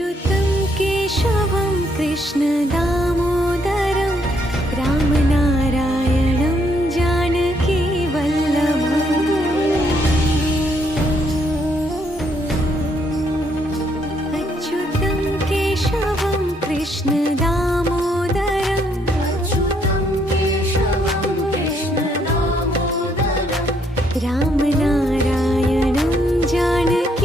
अच्युतं केशवं कृष्णदामोदरं रामनारायणं जानकीवल्लभम् अच्युतं केशवं कृष्णदामोदरं रामनारायणं जानकीवल्लभम्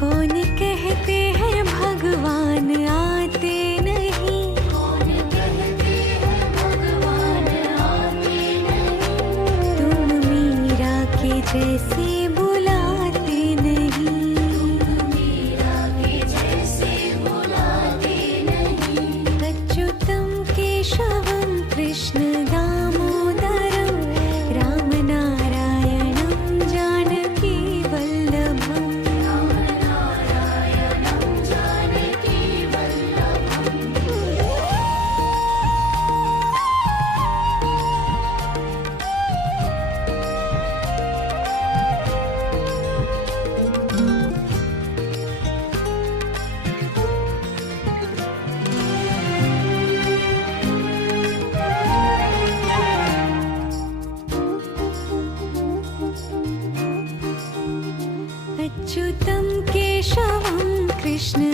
कौन कहते हैं भगवान आते नहीं तुम मीरा के जैसे बुलाते नहीं अच्युतं केशवं कृष्णदामोदरं रामनारायणं जानकीवल्लभम् अच्युतं केशवं कृष्ण